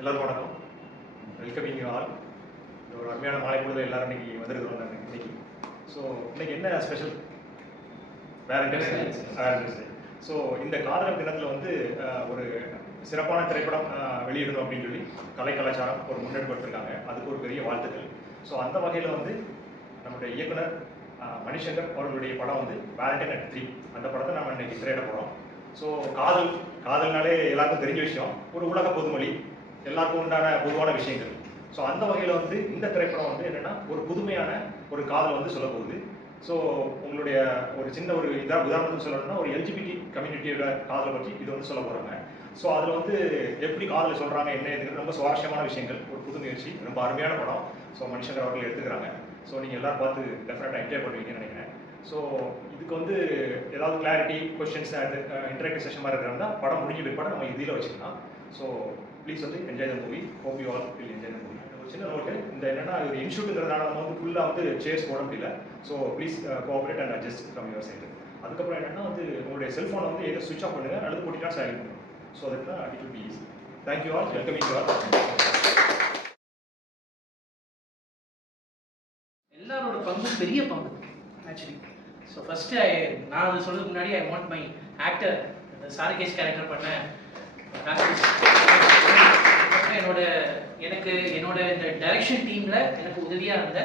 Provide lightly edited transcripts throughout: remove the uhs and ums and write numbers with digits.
எல்லாரும் வணக்கம். Welcoming you all. ஒரு அருமையான மாலை பொழுது எல்லாரும் இன்னைக்கு வந்திருக்கிறோம். நாங்கள் இன்னைக்கு இன்னைக்கு என்ன ஸ்பெஷல்? வேலண்டைன்ஸ் டே. ஸோ இந்த காதலர் தினத்தில் ஒரு சிறப்பான திரைப்படம் வெளியிடணும் அப்படின்னு சொல்லி கலை கலாச்சாரம் ஒரு முன்னெடுப்பு எடுத்திருக்காங்க. அதுக்கு ஒரு பெரிய வாழ்த்துக்கள். ஸோ அந்த வகையில் நம்முடைய இயக்குனர் மணிசங்கர் அவர்களுடைய படம் வேலண்டைன் அட் 3 அந்த படத்தை நம்ம இன்னைக்கு திரையிட போகிறோம். ஸோ காதல்னாலே எல்லாருக்கும் தெரிஞ்ச விஷயம், ஒரு உலக பொதுமொழி, எல்லாருக்கும் உண்டான பொதுவான விஷயங்கள். ஸோ அந்த வகையில் இந்த திரைப்படம் என்னென்னா ஒரு புதுமையான ஒரு காதல் சொல்ல போகுது. ஸோ உங்களுடைய ஒரு சின்ன ஒரு உதாரணத்துக்கு சொல்லணும்னா ஒரு எல்ஜிபிடி கம்யூனிட்டியோட காதலை பற்றி இது சொல்ல போகிறாங்க. ஸோ அதில் எப்படி காதலை சொல்கிறாங்க என்ன இதுங்கிறது ரொம்ப சுவாரஸ்யமான விஷயங்கள், ஒரு புது முயற்சி, ரொம்ப அருமையான படம். ஸோ மணிசங்கர் அவர்கள் எடுத்துக்கிறாங்க. ஸோ நீங்கள் எல்லோரும் பார்த்து டெஃபினட்டாக என்ஜாய் பண்ணுவீங்கன்னு நினைக்கிறேன். ஸோ இதுக்கு ஏதாவது கிளாரிட்டி கொஸ்டின்ஸ் இன்டராக்டிவ் செஷன் மாதிரி இருக்கிறதா படம் முடிஞ்ச பிற்பாடு நம்ம இதில் வச்சுக்கலாம். So please enjoy the movie. Hope you all will enjoy the movie. ஒரு சின்ன நோட்டு, இந்த என்னன்னா ஒரு இன்ஸ்டியூட்டுங்கிறதுனால நம்ம ஃபுல்லாக சேர்ஸ் போட முடியல. So please cooperate and adjust from your side. அதுக்கப்புறம் என்னன்னா உங்களுடைய செல்ஃபோனை எதை சுவிச் ஆஃப் பண்ணுங்கள், அல்லது போட்டினா சைலண்ட் பண்ணுங்க. ஸோ அதுக்கு தான் it will be easy. Thank you all. Welcoming you all. எல்லாரோட பங்கும் பெரிய பங்கு ஆக்சுவலி. ஸோ ஃபஸ்ட்டு நான் அது சொல்றதுக்கு முன்னாடி ஐ வாண்ட் மை ஆக்டர், இந்த சாரகேஷ் கேரக்டர் பண்ண என்னோட இந்த டைரக்ஷன் டீமில் எனக்கு உதவியாக இருந்த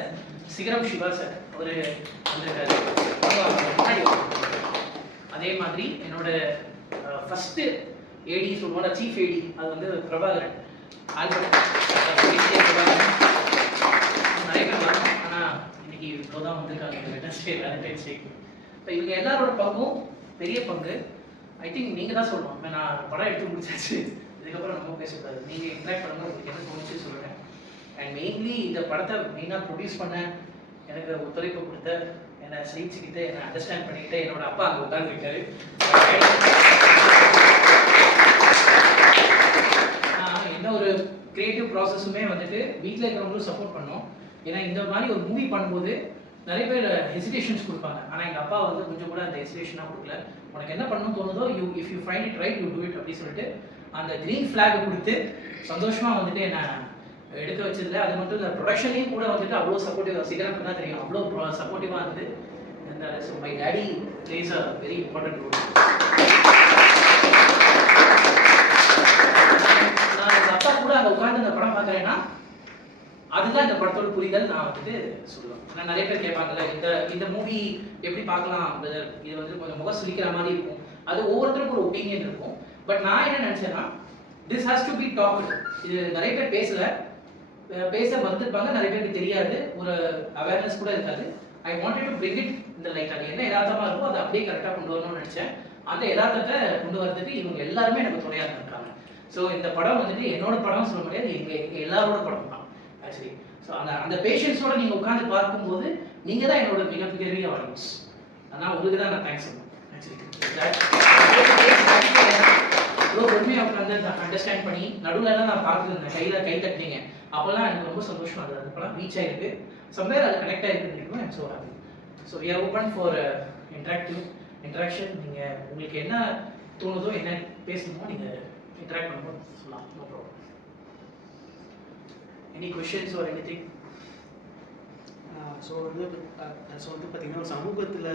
சிகரம் சிவா சார் அவர் வந்திருக்காரு. அதே மாதிரி என்னோட ஃபஸ்ட்டு ஏடி சொல்லுவோட சீஃப் ஏடி அது பிரபாகரன், ஆல்பர்ட் பிரபாகரன். நிறைய பேர் வரணும், ஆனால் இன்னைக்கு இவ்வளோதான் வந்திருக்காங்க வெட்னஸ்டே வேலண்டைன்ஸ் டே. ஸோ இவங்க எல்லாரோட பங்கும் பெரிய பங்கு. ஐ திங்க் நீங்கள் தான் சொல்லணும். நான் படம் எடுத்து முடிச்சாச்சு, இதுக்கப்புறம் நம்ம பேசக்கூடாது. நீங்கள் இன்ட்ராக்ட் பண்ணும்போது உங்களுக்கு என்ன தோணுச்சு சொல்லுங்கள். அண்ட் மெயின்லி இந்த படத்தை மெயினாக ப்ரொடியூஸ் பண்ண எனக்கு ஒத்துழைப்பு கொடுத்த, என்னை சிரிச்சுக்கிட்டு என்னை அண்டர்ஸ்டாண்ட் பண்ணிக்கிட்டு என்னோட அப்பா அங்கே உட்காந்துருக்காரு. எந்த ஒரு கிரியேட்டிவ் ப்ராசஸுமே வீட்டில் இருக்கிறவங்களும் சப்போர்ட் பண்ணோம். ஏன்னா இந்த மாதிரி ஒரு மூவி பண்ணும்போது நிறைய பேர் ஹெசிடேஷன்ஸ் கொடுப்பாங்க. ஆனால் எங்கள் அப்பா கொஞ்சம் கூட அந்த ஹெசிடேஷனாக கொடுக்கல. உனக்கு என்ன பண்ணணும்னு தோணுதோ if you find it right you do it அப்படின்னு சொல்லிட்டு அந்த க்ரீன் ஃப்ளாகை கொடுத்து சந்தோஷமாக என்னை எடுக்க வச்சதில்லை. அது மட்டும் இல்லை, ப்ரொடக்ஷன்லேயும் கூட அவ்வளோ சப்போர்ட்டிவாக, சிகரத்துக்கு தான் தெரியும், அவ்வளோ சப்போர்ட்டிவாக இருந்தது. So my daddy plays a very important role. நான் எங்கள் அப்பா கூட அங்கே உட்காந்து அந்த படம் பார்க்குறேன்னா அதுதான் இந்த படத்தோட புரிதல். நான் சொல்லுவேன். ஆனால் நிறைய பேர் கேட்பாங்கல்ல, இந்த மூவி எப்படி பார்க்கலாம், இது கொஞ்சம் முகம் சுளிக்கிற மாதிரி இருக்கும். அது ஒவ்வொருத்தருக்கும் ஒரு ஒப்பீனியன் இருக்கும். பட் நான் என்ன நினச்சேன்னா, this has to be talked. இது நிறைய பேர் பேச வந்துருப்பாங்க, நிறைய பேருக்கு தெரியாது, ஒரு அவேர்னஸ் கூட இருக்காது. I wanted to bring it இந்த லைட். அது என்ன யதார்த்தமாக இருக்கோ அதை அப்படியே கரெக்டாக கொண்டு வரணும்னு நினச்சேன். அந்த யதார்த்தத்தை கொண்டு வரதுக்கு இவங்க எல்லாருமே எனக்கு துணையாக இருக்காங்க. ஸோ இந்த படம் என்னோட படம் சொல்ல முடியாது, எங்கள் எல்லாரோட படம் தான் ஆக்சுவலி. ஸோ அந்த பேஷன்ஸோட நீங்கள் உட்காந்து பார்க்கும்போது நீங்கள் தான் என்னோட மிகப்பெரிய ஆடியன்ஸ். ஆனால் உங்களுக்கு தான் நான் தேங்க்ஸ் சொல்லணும் ஆக்சுவலி. இவ்வளோ பொறுமையாக உட்காந்து அண்டர்ஸ்டாண்ட் பண்ணி நடுவில் நான் பார்த்துருந்தேன், கை தட்டினீங்க, அப்போல்லாம் எனக்கு ரொம்ப சந்தோஷமாக இருந்தது. அந்த படம் ரீச் ஆகிருக்கு, சம்வேர் அது கனெக்ட் ஆகிருக்கு. I'm so happy. So we are open for interaction. நீங்கள் உங்களுக்கு என்ன தோணுதோ, என்ன பேசணுமோ நீங்கள் இன்ட்ராக்ட் பண்ணும்போது சொல்லலாம். No problem. Any questions or anything? So பார்த்தீங்கன்னா சமூகத்தில்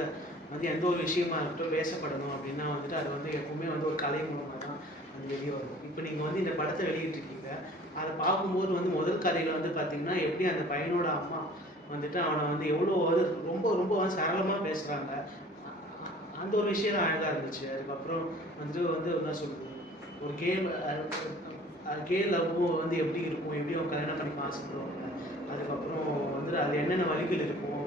எந்த ஒரு விஷயமா இருக்கட்டும் பேசப்படணும் அப்படின்னா அது எப்பவுமே ஒரு கலை மூலமாக தான் வெளியே வரும். இப்போ நீங்கள் இந்த படத்தை வெளியிட்டிருக்கீங்க, அதை பார்க்கும்போது முதல் கதையில் பார்த்தீங்கன்னா எப்படி அந்த பையனோட அம்மா அவனை எவ்வளோ ரொம்ப ரொம்ப சரளமாக பேசுகிறாங்க. அந்த ஒரு விஷயம் அழகாக இருந்துச்சு. அதுக்கப்புறம் என்ன சொல்லுது, ஒரு கே லவ்வும் எப்படி இருக்கும், எப்படி அவங்க கல்யாணம் பண்ணி ஆசைப்படுவாங்க, அதுக்கப்புறம் அது என்னென்ன வழிகள் இருக்கும்,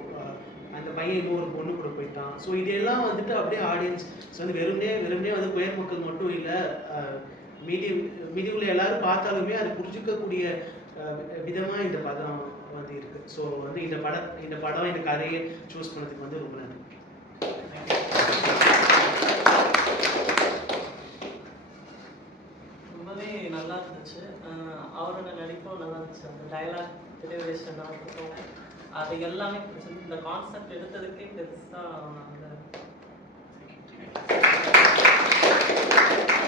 அந்த பையன் இன்னும் ஒரு பொண்ணு கூட போயிட்டான். ஸோ இதெல்லாம் அப்படியே ஆடியன்ஸ் வெறுமனே புயல் மக்கள் மட்டும் இல்லை, மீடியாவில் எல்லாரும் பார்த்தாலுமே அது புரிஞ்சுக்கக்கூடிய விதமாக இந்த படம் இருக்குது. ஸோ இந்த படம் இந்த கதையை சூஸ் பண்ணதுக்கு ரொம்ப நன்றி. ரொம்பவே நல்லா இருந்துச்சு. அவரோட நடிப்பும் நல்லா இருந்துச்சு. அந்த டயலாக் டெலிவரேஷனாக இருக்கட்டும், அது எல்லாமே பிடிச்சிருந்து. இந்த கான்செப்ட் எடுத்ததுக்கே பெருசாக நாங்கள்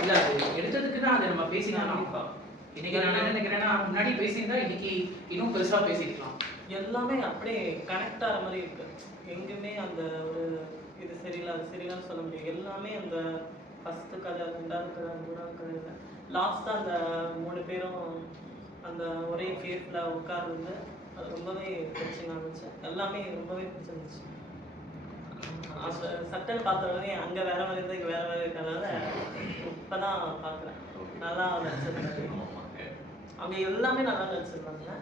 இல்லை, அது எடுத்ததுக்கு தான் அதை நம்ம பேசினா இன்னைக்கு நான் என்ன நினைக்கிறேன்னா முன்னாடி பேசியிருந்தா இன்னைக்கு இன்னும் பெருசா பேசிருக்கலாம். எல்லாமே அப்படியே கனெக்ட் ஆகிற மாதிரி இருக்கு. எங்குமே அந்த ஒரு இது சரியில்லை அது சரியில்லைன்னு சொல்ல முடியும். எல்லாமே அந்த ஃபஸ்ட்டு கதை, 2வது கதை, 3வது கதை இல்லை, லாஸ்ட்டாக அந்த 3 பேரும் அந்த ஒரே ஃபேஸில் உட்கார்ந்து அது ரொம்பவே பிடிச்சிங்க இருந்துச்சு. எல்லாமே ரொம்பவே பிடிச்சிருந்துச்சு. அந்த சட்டன் பார்த்த உடனே அங்கே வேற மாதிரி இருந்தால் இங்கே வேற மாதிரி இருக்கிறதுனால இப்போ தான் பார்க்குறேன். நல்லா நடிச்சிருந்தாங்க. அவங்க எல்லாமே நல்லா நடிச்சிருந்தாங்க.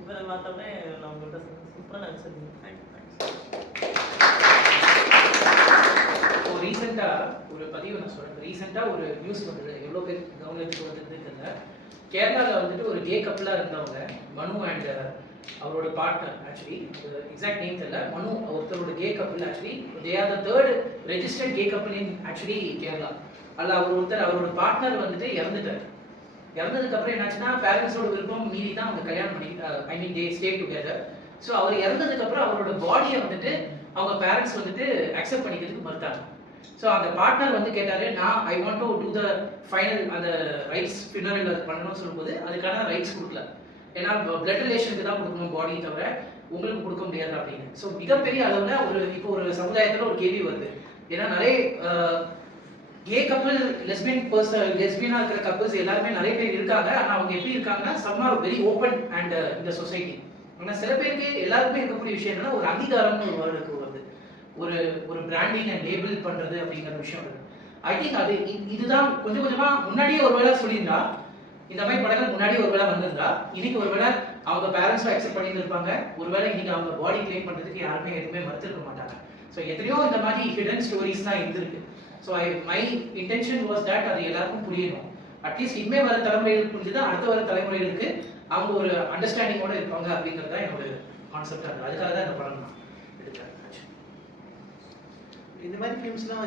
இவரை பார்த்தோன்னே நான் உங்கள்கிட்ட சூப்பராக நடிச்சிருந்தேன். இப்போ ரீசெண்டாக ஒரு பதிவு நான் சொல்கிறேன். ரீசெண்டாக ஒரு நியூஸ் வந்தது, எவ்வளோ பேர் கவனத்துக்கு வந்ததுன்னு கேரளாவில் வந்துட்டு ஒரு கே கப்பலாக இருந்தவங்க மனு அண்ட் அவரோட பார்ட்னர், ஆக்சுவலி எக்ஸாக்ட் நேம் தெரியல, மனு ஒருத்தரோட கே கப்பல். Actually they are the 3rd registered K கப்பல் இன் ஆக்சுவலி கேரளா. அதில் அவரோட பார்ட்னர் வந்துட்டு இறந்துட்டார். இறந்ததுக்கப்புறம் என்னாச்சுன்னா பேரண்ட்ஸோட விருப்பம் மீறி தான் அவங்க கல்யாணம் பண்ணி ஐ மீன் தே ஸ்டே டுகெதர். ஸோ அவர் இறந்ததுக்கப்புறம் அவரோட பாடியை வந்துட்டு அவங்க பேரண்ட்ஸ் வந்துட்டு அக்செப்ட் பண்ணிக்கிறதுக்கு மறுத்தாங்க. ஸோ அந்த பார்ட்னர் வந்து கேட்டார், நான் I want to do the final அந்த ரைட்ஸ் ஃபினரல் அது பண்ணணும்னு சொல்லும்போது அதுக்கான ரைட்ஸ் கொடுக்கல. ஏன்னா பிளட் ரிலேஷனுக்கு தான் கொடுக்கணும் பாடி, தவிர உங்களுக்கு கொடுக்க முடியாது அப்படின்னு. ஸோ மிகப்பெரிய அளவில் இப்போ ஒரு சமுதாயத்தில் ஒரு கேள்வி வருது. ஏன்னா நிறைய கே கப்பல் லெஸ்பியனாக இருக்கிற கப்பல்ஸ் எல்லாருமே நிறைய பேர் இருக்காங்க. ஆனால் அவங்க எப்படி இருக்காங்கன்னா some are very open and இந்த சொசைட்டி. ஆனால் சில பேருக்கு எல்லாருக்குமே இருக்கக்கூடிய விஷயம் என்னன்னா ஒரு அங்கீகாரம்னு ஒரு வேர்டு வருது, ஒரு பிராண்டிங் அண்ட் லேபிள் பண்ணுறது அப்படிங்கிற விஷயம் வருது. ஐ திங்க் அது இதுதான் கொஞ்சம் கொஞ்சமாக முன்னாடியே ஒரு வேளை சொல்லியிருந்தா, இந்த மாதிரி படங்கள் முன்னாடியே ஒரு வேளை வந்திருந்தா இன்னைக்கு ஒரு வேளை அவங்க பேரண்ட்ஸும் அக்செப்ட் பண்ணியிருப்பாங்க. ஒருவேளை இன்னைக்கு அவங்க பாடி கிளைம் பண்ணுறதுக்கு யாருமே எதுவுமே மறுத்திருக்க மாட்டாங்க. ஸோ எத்தனையோ இந்த மாதிரி ஹிடன் ஸ்டோரிஸ்லாம் இருந்திருக்கு. So my intention was that அது எல்லாருக்கும் புரியணும். அட்லீஸ்ட் இனிமே வர தலைமுறைகளுக்கு புரிஞ்சுது, அடுத்த வர தலைமுறைகளுக்கு அவங்க ஒரு அண்டர்ஸ்டாண்டிங்கோட இருப்பாங்க அப்படிங்கிறது தான் என்னோட கான்செப்டாக இருக்குது. அதுக்காக தான் இந்த படம் நான் எடுக்கிறேன். இந்த மாதிரி ஃபிலிம்ஸ்லாம்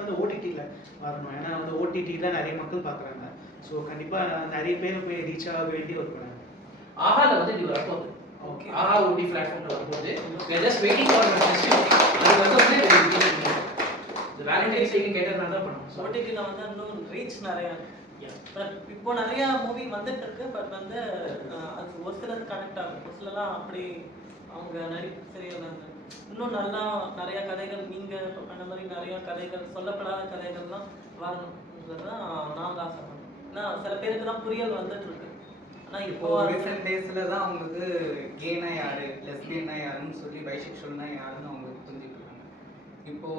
வந்து ஓடிடியில் வரணும். ஏன்னா வந்து ஓடிடியில் நிறைய மக்கள் பார்க்குறாங்க. ஸோ கண்டிப்பாக நிறைய பேர் போய் ரீச் ஆக வேண்டிய ஒரு படம். ஆஹால வந்து இப்படி வரப்போகுது. ஓகே, ஆஹா ஓடி பிளாட்ஃபார்மில் வரும்போது ஜஸ்ட் வெயிட்டிங் ஃபார் அது வந்து வேலண்டைன்ஸ் டேக்கு கேட்டதுனால தான் பண்ணுவோம். ஓடிடியில் வந்து இன்னும் ரீச் நிறையா. பட் இப்போ நிறைய மூவி வந்துட்டு இருக்கு. பட் வந்து அது ஒரு சிலது கனெக்ட் ஆகும், ஒரு சிலலாம் அப்படி அவங்க நடிப்பு சரியில்லைங்க. இன்னும் நல்லா நிறைய கதைகள் நீங்கள் அந்த மாதிரி நிறைய கதைகள், சொல்லப்படாத கதைகள்லாம் வரணுங்கிறது தான் நான் ஆசைப்படுறேன். ஏன்னா சில பேருக்கு தான் புரியல் வந்துட்டு இருக்கு. ஆனால் இப்போ ரீசெண்ட் டேஸில் தான் அவங்களுக்கு கேனா யாரு, லெஸ்பியன்னா யாருன்னு சொல்லி, பைசெக்ஷுவல்னா யாருன்னு அவங்களுக்கு புரிஞ்சுட்டு இருக்காங்க. இப்போ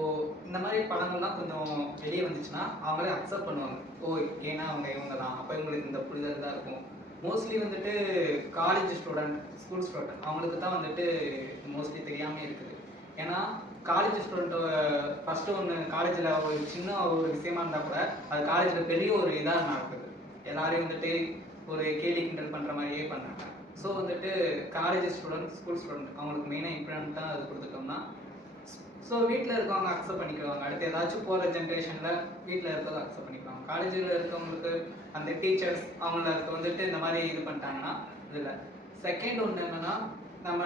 இந்த மாதிரி படங்கள்லாம் கொஞ்சம் வெளியே வந்துச்சுன்னா அவங்களே அக்செப்ட் பண்ணுவாங்க. ஓ கேனா அவங்க இவங்க தான், அப்போ இவங்களுக்கு இந்த புரிதல் தான் இருக்கும். மோஸ்ட்லி வந்துட்டு காலேஜ் ஸ்டூடெண்ட், ஸ்கூல் ஸ்டூடெண்ட் அவங்களுக்கு தான் வந்துட்டு மோஸ்ட்லி தெரியாமல் இருக்குது. ஏன்னா காலேஜ் ஸ்டூடெண்ட்டை ஃபஸ்ட்டு ஒன்று காலேஜில் ஒரு சின்ன ஒரு விஷயமா இருந்தால் கூட அது காலேஜில் பெரிய ஒரு இதாக நடக்குது. எல்லாரையும் வந்துட்டு ஒரு கேலி கிண்டல் பண்ணுற மாதிரியே பண்ணாங்க. ஸோ வந்துட்டு காலேஜ் ஸ்டூடெண்ட், ஸ்கூல் ஸ்டூடெண்ட் அவங்களுக்கு மெயினாக இம்பார்ட்டண்ட்டாக அது கொடுத்துட்டோம்னா ஸோ வீட்டில் இருக்கவங்க அக்செப்ட் பண்ணிக்குவாங்க. அடுத்து ஏதாச்சும் போகிற ஜென்ரேஷனில் வீட்டில் இருக்கிறத அக்செப்ட் பண்ணிக்குவாங்க. காலேஜில் இருக்கவங்களுக்கு அந்த டீச்சர்ஸ் அவங்களுக்கு வந்துட்டு இந்த மாதிரி இது பண்ணிட்டாங்கன்னா இதில் செகண்ட் ஒன்று என்னென்னா, நம்ம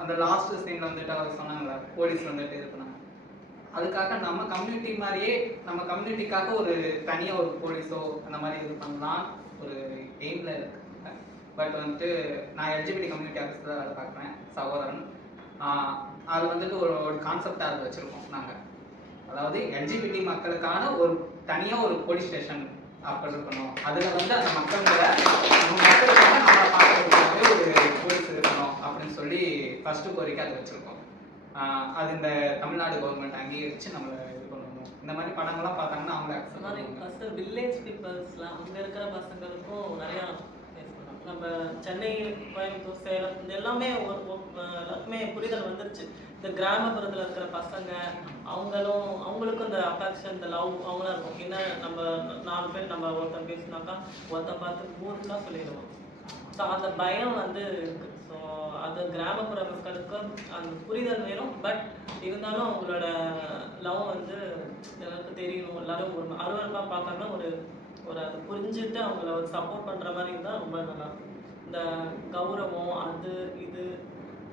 அந்த லாஸ்ட் சீனில் வந்துட்டு அவர் சொன்னாங்களே போலீஸ் வந்துட்டு இது பண்ணாங்க, அதுக்காக நம்ம கம்யூனிட்டி மாதிரியே நம்ம கம்யூனிட்டிக்காக ஒரு தனியாக ஒரு போலீஸோ அந்த மாதிரி இது பண்ணலாம் ஒரு எய்மில் இருக்கு. பட் வந்துட்டு நான் எல்ஜிபிடி கம்யூனிட்டி ஆஃபீஸில் தான் வேலை பார்க்குறேன், சகோதரன். அது வந்துட்டு ஒரு கான்செப்டாக அது வச்சுருக்கோம் நாங்கள். அதாவது எல்ஜிபிடி மக்களுக்கான ஒரு தனியாக ஒரு போலீஸ் ஸ்டேஷன் அப்படி இருக்கணும். அதில் வந்து அந்த மக்களுக்காக நம்ம பார்க்கறதுக்காகவே ஒரு போலீஸ் இருக்கணும் அப்படின்னு சொல்லி ஃபஸ்ட்டு கோரிக்கை அதை வச்சுருக்கோம். அது இந்த தமிழ்நாடு கவர்மெண்ட் அங்கீகரித்து நம்மளை இது பண்ணணும். இந்த மாதிரி படங்கள்லாம் பார்த்தாங்கன்னா அவங்கள அக்செப்ட் பண்ணுவாங்க. ஃபஸ்ட்டு வில்லேஜ் பீப்புள்ஸ்லாம் அங்கே இருக்கிற பசங்களுக்கும் நிறையா நம்ம சென்னை, கோயம்புத்தூர், சேலம் இது எல்லாமே எல்லாருக்குமே புரிதல் வந்துருச்சு. இந்த கிராமப்புறத்தில் இருக்கிற பசங்க அவங்களுக்கும் இந்த அஃபெக்ஷன், இந்த லவ் அவங்களாம் இருக்கும். என்ன நம்ம 4 பேர் நம்ம ஒருத்தன் பேசினாக்கா ஒருத்தன் பார்த்து ஊருலாம் சொல்லிடுவோம். ஸோ அந்த பயம் வந்து இருக்குது. ஸோ அது கிராமப்புற மக்களுக்கு அந்த புரிதல் வேணும். பட் இருந்தாலும் அவங்களோட லவ் வந்து எல்லாருக்கும் தெரியணும். எல்லாரும் ஒரு அருவருப்பாக பார்க்காம ஒரு அதை புரிஞ்சுட்டு அவங்கள ஒரு சப்போர்ட் பண்ணுற மாதிரி இருந்தால் ரொம்ப நல்லாயிருக்கும். இந்த கௌரவம் அது இது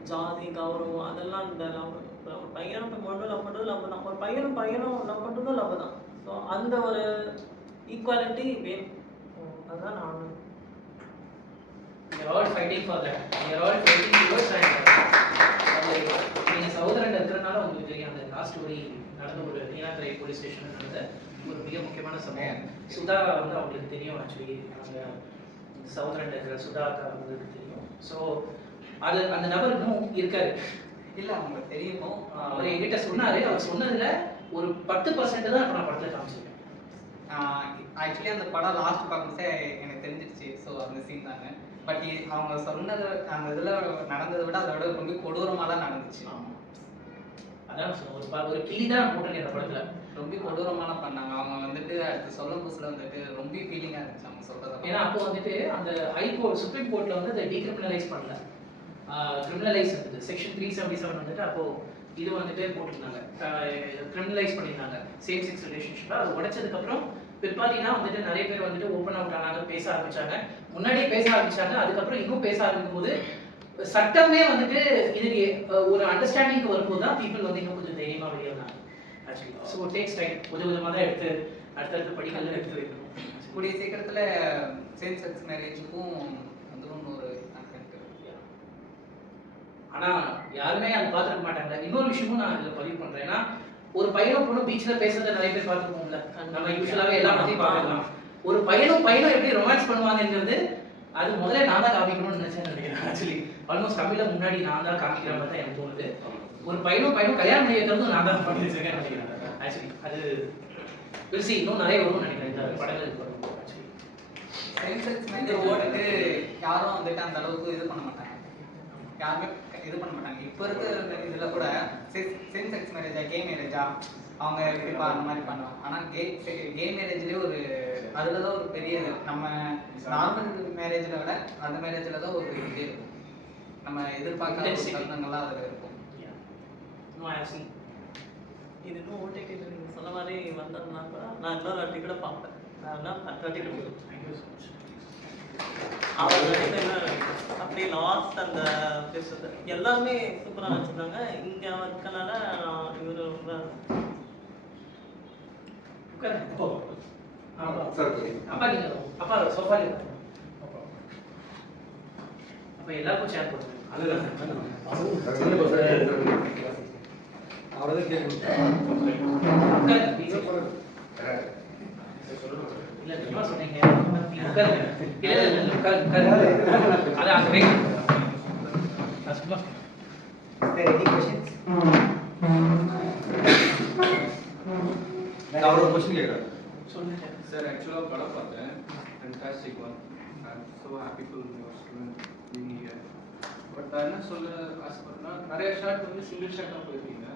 ஜாதி கௌரவம் அதெல்லாம் இந்த லவ், ஒரு பையனும் இப்போ பொண்ணும் லவ் பண்ணுறது லவ் தான், ஒரு பையனும் லவ் பண்ணுறதும் லவ் தான். ஸோ அந்த ஒரு ஈக்குவாலிட்டி வேணும். அது fighting for that. We are all fighting towards and நீங்க சகோதரன் இருக்கிறனால உங்களுக்கு தெரியும் அந்த லாஸ்ட் ஸ்டோரி நடந்த ஒரு நீலாங்கரை போலீஸ் ஸ்டேஷன்ல நடந்த ஒரு மிக முக்கியமான சம்பவம். சுதா வந்து அவங்களுக்கு தெரியும் ஆக்சுவலி அந்த சகோதரன் இருக்கிற சுதா அவங்களுக்கு தெரியும். ஸோ அது அந்த நபர் இன்னும் இருக்காரு. இல்லை அவங்க தெரியுமோ அவர் என்கிட்ட சொன்னாரு. அவர் சொன்னதுல ஒரு 10% தான் நான் படத்துல காமிச்சிருக்கேன். ஆக்சுவலி அந்த படம் லாஸ்ட் பார்க்கும்போது எனக்கு தெரிஞ்சிருச்சு. ஸோ அந்த சீன் தாங்க. பட் அவங்க சொன்னது அந்த இதில் நடந்ததை விட அதை விட ரொம்ப கொடூரமாக தான் நடந்துச்சு. அதான் ஒரு கிளி தான் போட்டிருக்கேன் அந்த படத்துல. ரொம்ப கொடூரமான பண்ணாங்க. அவங்க வந்துட்டு அடுத்து சொல்லும் புதுசில் வந்துட்டு ரொம்ப ஃபீலிங்காக இருந்துச்சு அவங்க சொல்கிறது. ஏன்னா அப்போ வந்துட்டு அந்த ஹைகோர்ட் சுப்ரீம் கோர்ட்ல வந்து அதை டீக்ரிமினலைஸ் பண்ணல, கிரிமினலைஸ் இருந்தது. செக்ஷன் 377 வந்துட்டு அப்போ இது வந்துட்டு போட்டிருந்தாங்க, கிரிமினலைஸ் பண்ணியிருந்தாங்க சேம் செக்ஸ் ரிலேஷன்ஷிப்ல. அது உடைச்சதுக்கு அப்புறம் பிற்பாதினா வந்துட்டு நிறைய பேர் வந்துட்டு ஓப்பன் அவுட் ஆனாங்க, பேச ஆரம்பிச்சாங்க. முன்னாடியே பேச ஆரம்பிச்சாங்க, அதுக்கப்புறம் இன்னும் பேச ஆரம்பிக்கும் போது சட்டமே வந்துட்டு இதுக்கு ஒரு அண்டர்ஸ்டாண்டிங்க்கு வரும்போது தான் பீப்புள் வந்து இன்னும் கொஞ்சம் தைரியமா வெளியே வந்தாங்க ஆக்சுவலி. ஸோ டேக்ஸ் டைம், கொஞ்சம் கொஞ்சமாக தான் எடுத்து அடுத்தடுத்த படிக்கல்லாம் எடுத்து வைக்கணும். கூடிய சீக்கிரத்தில் சேம் செக்ஸ் மேரேஜுக்கும் வந்துடும் ஒரு. ஆனா யாருமே அது பார்த்துருக்க மாட்டாங்க. இன்னொரு விஷயமும் நான் இதில் பதிவு பண்றேன். ஏன்னா ஒரு பையனும் பொண்ணும் பீச்ல பேசுறத நிறைய பேர் பார்த்துருப்போம்ல. நம்ம யூஸ்வலாவே எல்லா பத்தியும் பார்க்கலாம். ஒரு பையனும் எப்படி ரொமான்ஸ் பண்ணுவாங்கன்றது அது முதல்ல நான் தான் காமிக்கணும்னு நினைச்சேன்னு நினைக்கிறேன். ஆக்சுவலி ஆல்மோஸ்ட் தமிழ்ல முன்னாடி நான் தான் காமிக்கிற மாதிரி தான் எனக்கு தோணுது. ஒரு பையனும் கல்யாணம் பண்ணி வைக்கிறதும் நான் தான் பண்ணி வச்சிருக்கேன் நினைக்கிறேன். ஆக்சுவலி அது பெருசி இன்னும் நிறைய வரும்னு நினைக்கிறேன் இந்த படங்களுக்கு வரும். ஆக்சுவலி சேம் செக்ஸ் மேரேஜ் ஓடிட்டு யாரும் வந்துட்டு அந்த அளவுக்கு இது பண்ண மாட்டாங்க, யாருமே இது பண்ண மாட்டாங்க. இப்போ இருக்கிற இதில் கூட சேம் செக்ஸ் மேரேஜா கே மேரேஜா அவங்க இப்போ அந்த மாதிரி பண்ணுவாங்க. ஆனால் கே மேரேஜ்லேயே ஒரு அதில் தான் ஒரு பெரிய இது. நம்ம நார்மல் மேரேஜில் விட அந்த மேரேஜில் தான் ஒரு இது இருக்கும். நம்ம எதிர்பார்க்காத சத்தங்கள்லாம் அதில் இருக்கும். இது இன்னும் ஓடிடியில் நீங்கள் சொன்ன மாதிரி வந்ததுனா கூட நான் இன்னொரு வாட்டி கூட பார்ப்பேன். நான் வாட்டி கூட அப்படியே லாஸ்ட் அந்த பேசுறது எல்லாருமே சூப்பராக வச்சுருக்காங்க. இங்கே இருக்கனால இவர் ரொம்ப அப்பா சோஃபால அப்ப எல்லாருக்கும் ஷேர் பண்ணுங்க. இல்ல சும்மா சொன்னீங்க. அது அங்க வெயிட். சும்மா அவரோட क्वेश्चन கேக்குறாரு. சொல்லுங்க சார் ஆக்சுவலா படம் பார்த்தேன். Fantastic one. I am so happy to being here. But நான் என்ன சொல்ல ஆசைப்படுறேன்னா நிறைய ஷாட் வந்து சிங்கிள் ஷாட் தான் போயிருக்கீங்க.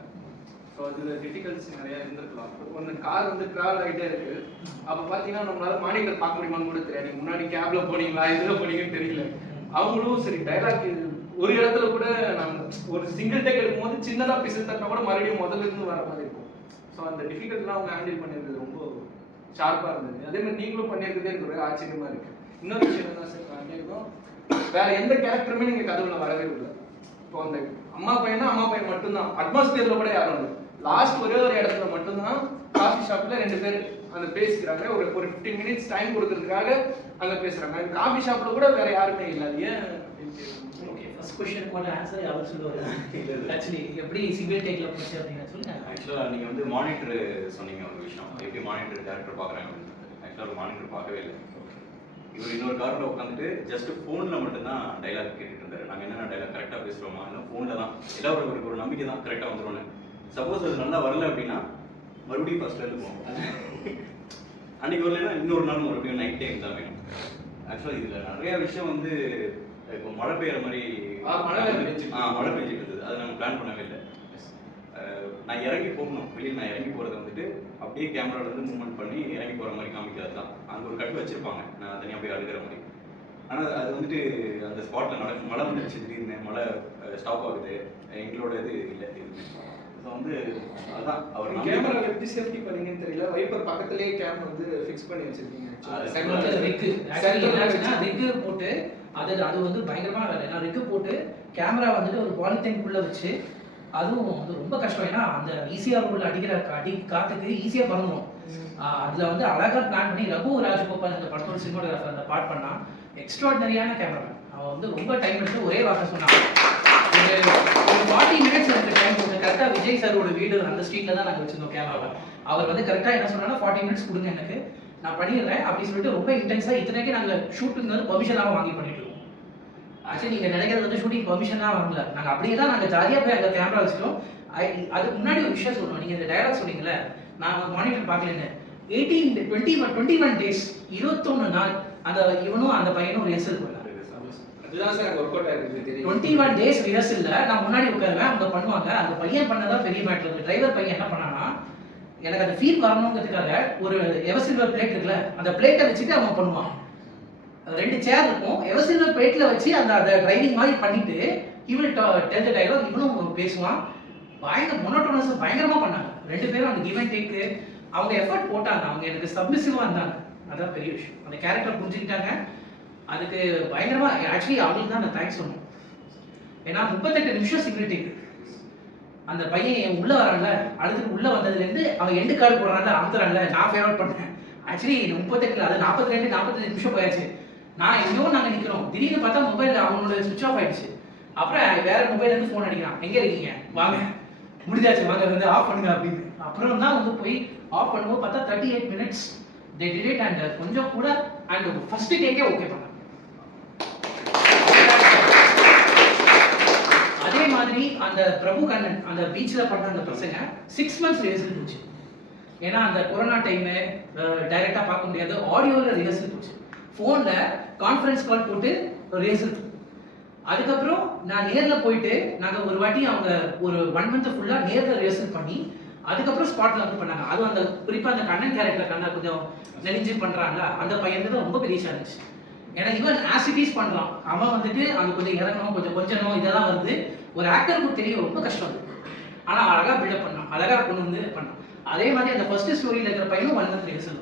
ஸோ அதில் டிஃபிகல்ட்ஸ் நிறையா இருந்திருக்கலாம். ஒன்று கார் வந்து ட்ராவல் ஆகிட்டே இருக்கு. அப்போ பார்த்தீங்கன்னா நம்மளால மானிட்டர் பார்க்க முடியுமான்னு கூட தெரியாது. நீங்கள் முன்னாடி கேப்ல போனீங்களா இதில் போனீங்கன்னு தெரியல. அவங்களும் சரி டைலாக் ஒரு இடத்துல கூட நம்ம ஒரு சிங்கிள் டேக் எடுக்கும்போது சின்னதாக பிசு தட்டினா கூட மறுபடியும் முதல்ல இருந்து வர மாதிரி இருக்கும். ஸோ அந்த டிஃபிகல்ட்லாம் அவங்க ஹேண்டில் பண்ணியிருந்தது ரொம்ப ஷார்ப்பாக இருந்தது. அதே மாதிரி நீங்களும் பண்ணியிருக்கிறதே எனக்கு ஒரு ஆச்சரியமாக இருக்குது. இன்னொரு விஷயம் என்ன சார் பண்ணியிருக்கோம், வேற எந்த கேரக்டருமே நீங்கள் கதவுல வரவே இல்லை. இப்போ அந்த அம்மா பையனா அம்மா பையன் மட்டும்தான். அட்மாஸ்பியரில் கூட யாரும் இல்லை. லாஸ்ட் ஒரே ஒரு இடத்துல மட்டும்தான் காஃபி ஷாப்பில் 2 பேர் அந்த பேசிக்கிறாங்க. ஒரு 15 மினிட்ஸ் டைம் கொடுக்கறதுக்காக அங்கே பேசுகிறாங்க. காஃபி ஷாப்பில் கூட வேற யாருமே இல்லை. அது ஏன்? ஓகே, ஃபர்ஸ்ட் क्वेश्चन கோட ஆன்சர் அவர் சொல்லுவாரு. एक्चुअली எப்படி சிங்கிள் டேக்ல போச்சு அப்படினா சொல்லுங்க. ஆக்சுவலா நீங்க வந்து மானிட்டர் சொன்னீங்க ஒரு விஷயம். எப்படி மானிட்டர் டைரக்டர் பார்க்கறாங்க அப்படின்னு. ஆக்சுவலா ஒரு மானிட்டர் பார்க்கவே இல்லை. இவர் இன்னொரு கார்ல உட்காந்துட்டு ஜஸ்ட் போன்ல மட்டும் தான் டைலாக் கேட்டுட்டு இருந்தாரு. நாங்க என்ன டைலாக் கரெக்டா பேசுறோமா இல்ல போன்ல தான் எல்லாரும் ஒரு நம்பிக்கை தான் கரெக்டா வந்துரும்னு. சப்போஸ் அது நல்லா வரல அப்படின்னா மறுபடியும் ஃபர்ஸ்ட்ல இருந்து போவோம். அன்னைக்கு வரலன்னா இன்னொரு நாள் மறுபடியும் நைட் டைம் தான் வேணும். ஆக்சுவலா இதுல நிறைய விஷயம் வந்து இப்போ மழை பெய்யற மாதிரி மழை பெஞ்சிட்டு இருந்தது. அதை நாங்கள் பிளான் பண்ணவே இல்லை. நான் இறங்கி போகணும், வெளியில் நான் இறங்கி போகிறத வந்துட்டு அப்படியே கேமரால இருந்து மூவ்மெண்ட் பண்ணி இறங்கி போகிற மாதிரி காமிக்கிறது தான். அங்கே ஒரு கட்டு வச்சிருப்பாங்க, நான் தனியாக போய் அழுகிற மாதிரி. ஆனால் அது வந்துட்டு அந்த ஸ்பாட்டில் நடக்கும். மழை வந்துடுச்சு, திடீர்னு மழை ஸ்டாப் ஆகுது. எங்களோட இது இல்லை எதுவுமே. ஸோ வந்து அதுதான் அவர் கேமரா எப்படி சேஃப்டி பண்ணீங்கன்னு தெரியல. வைப்பர் பக்கத்துலேயே கேமரா வந்து ஃபிக்ஸ் பண்ணி வச்சிருக்கீங்க. ரிக்கு போட்டு அது வந்து பயங்கரமான வேலை. ஏன்னா ரிக்கு போட்டு கேமரா வந்துட்டு ஒரு பாலித்தீனுக்குள்ள வச்சு அதுவும் வந்து ரொம்ப கஷ்டம். ஏன்னா அந்த ஈஸியாக உள்ள அடிக்கிற காற்றுக்கு ஈஸியாக பறந்துடும். அதில் வந்து அழகாக பிளான் பண்ணி ரகு ராஜகோபால் இந்த படத்தோட சினிமாட்டோகிராஃபர் அந்த பார்ட் பண்ணா எக்ஸ்ட்ராடனரியான கேமராமேன். அவன் வந்து ரொம்ப டைம் எடுத்து ஒரே வார்த்தை சொன்னான். ஒரு 40 மினிட்ஸ் எனக்கு டைம் கொடுங்க. கரெக்டாக விஜய் சாரோட வீடு அந்த ஸ்ட்ரீட்டில் தான் நாங்கள் வச்சிருந்தோம் கேமராவை. அவர் வந்து கரெக்டாக என்ன சொன்னாங்கன்னா 40 மினிட்ஸ் கொடுங்க எனக்கு, நான் பண்ணிடுறேன் அப்படின்னு சொல்லிட்டு ரொம்ப இன்டென்ஸாக இத்தனைக்கு நாங்கள் ஷூட்டிங் வந்து பர்மிஷனாக வாங்கி பண்ணிட்டு இருக்கோம். ஆக்சுவலி நீங்கள் நினைக்கிறது வந்து ஷூட்டிங் பர்மிஷனாக வாங்கல, நாங்கள் அப்படியே தான் நாங்கள் ஜாலியாக போய் அங்கே கேமரா வச்சுட்டோம். அதுக்கு முன்னாடி ஒரு விஷயம் சொல்லணும். நீங்கள் இந்த டயலாக் சொன்னீங்களே, நான் மானிட்டர் பார்க்கலன்னு 21 டேஸ் 21 நாள் அந்த இவனும் அந்த பையனும் ரிஹர்சல் பண்ணாரு. அதுதான் சார் ஒர்க் அவுட் ஆயிருக்கு தெரியும். 21 டேஸ் ரிஹர்சல்ல நான் முன்னாடி உட்காருவேன், அவங்க பண்ணுவாங்க. அந்த பையன் பண்ணதா பெரிய மேட்டர். டிரைவர் பையன் என்ன பண்ணானா, எனக்கு அந்த ஃபீல் வரணுங்கிறதுக்காக ஒரு எவர்சில்வர் பிளேட் இருக்குல்ல, அந்த பிளேட்டை வச்சுட்டு அவன் பண்ணுவான். 2 சேர் இருக்கும், எவர்சில்வர் பிளேட்ல வச்சு அந்த டிரைவிங் மாதிரி பண்ணிட்டு இவன் டெல் தி டயலாக், இவனும் பேசுவான். பயங்கர மொனோட்டோனஸ் பயங்கரமா பண்ணாங்க 2 பேரும். அந்த கிவ் அண்ட் டேக் அவங்க எஃபர்ட் போட்டாங்க. அவங்க எனக்கு சப்மிசிவா இருந்தாங்க. அதான் பெரிய விஷயம். அந்த கேரக்டர் புரிஞ்சுக்கிட்டாங்க. அதுக்கு பயங்கரமா ஆக்சுவலி அவங்களுக்கு தான் நான் தேங்க்ஸ் சொல்லணும். ஏன்னா 38 நிமிஷம் சிங்கிள் டேக். அந்த பையன் உள்ள வரான்ல, அடுத்து உள்ள வந்ததுலேருந்து அவன் எண்டு கார்டு போடுறான்ல, அமுத்துறான்ல, நான் ஃபேவரட் பண்ணேன். ஆக்சுவலி 38 அது 42-45 நிமிஷம் போயாச்சு. நான் எங்கேயோ நாங்கள் நிற்கிறோம், திடீர்னு பார்த்தா மொபைல் அவனோட சுவிச் ஆஃப் ஆயிடுச்சு. அப்புறம் வேற மொபைல்லேருந்து ஃபோன் அடிக்கிறான், எங்கே இருக்கீங்க வாங்க, முடிஞ்சாச்சு வாங்க வந்து ஆஃப் பண்ணுங்க அப்படின்னு. அப்புறம் தான் வந்து போய் ஆஃப் பண்ணும்போது பார்த்தா 38 minutes they did it and கொஞ்சம் கூட அண்ட் ஃபர்ஸ்ட் டேக்கே ஓகே பண்ணாங்க. அதே மாதிரி அந்த பிரபு கண்ணன் அந்த பீச்சில் பண்ண அந்த பசங்க 6 months ரிஹர்சல் போச்சு. ஏன்னா அந்த கொரோனா டைமு டைரெக்டாக பார்க்க முடியாது, ஆடியோவில் ரிஹர்சல் போச்சு, ஃபோனில் கான்ஃபரன்ஸ் கால் போட்டு ரிஹர்சல். அதுக்கப்புறம் நான் நேரில் போயிட்டு நாங்கள் ஒரு வாட்டி அவங்க ஒரு 1 month ஃபுல்லாக நேரில் ரிஹர்சல் பண்ணி அதுக்கப்புறம் ஸ்பாட்ல வந்து பண்ணாங்க. அதுவும் அந்த குறிப்பாக அந்த கண்ணன் கேரக்டர் கண்ணா கொஞ்சம் நெலிஞ்சு பண்ணுறாங்க, அந்த பையனுக்கு தான் ரொம்ப பெரிய சேலஞ்ச். ஏன்னா இவன் ஆசிட்டிஸ் பண்ணுறான், அவன் வந்துட்டு அந்த கொஞ்சம் இறங்கணும் கொஞ்சம் இதெல்லாம் வருது. ஒரு ஆக்டருக்கு தெரியும் ரொம்ப கஷ்டம் அது. ஆனால் அழகாக பில்டப் பண்ணான், அழகாக கொண்டு வந்து பண்ணான். அதே மாதிரி அந்த ஃபர்ஸ்ட் ஸ்டோரியில் இருக்கிற பையனும் 1 month ரிஹர்சல்.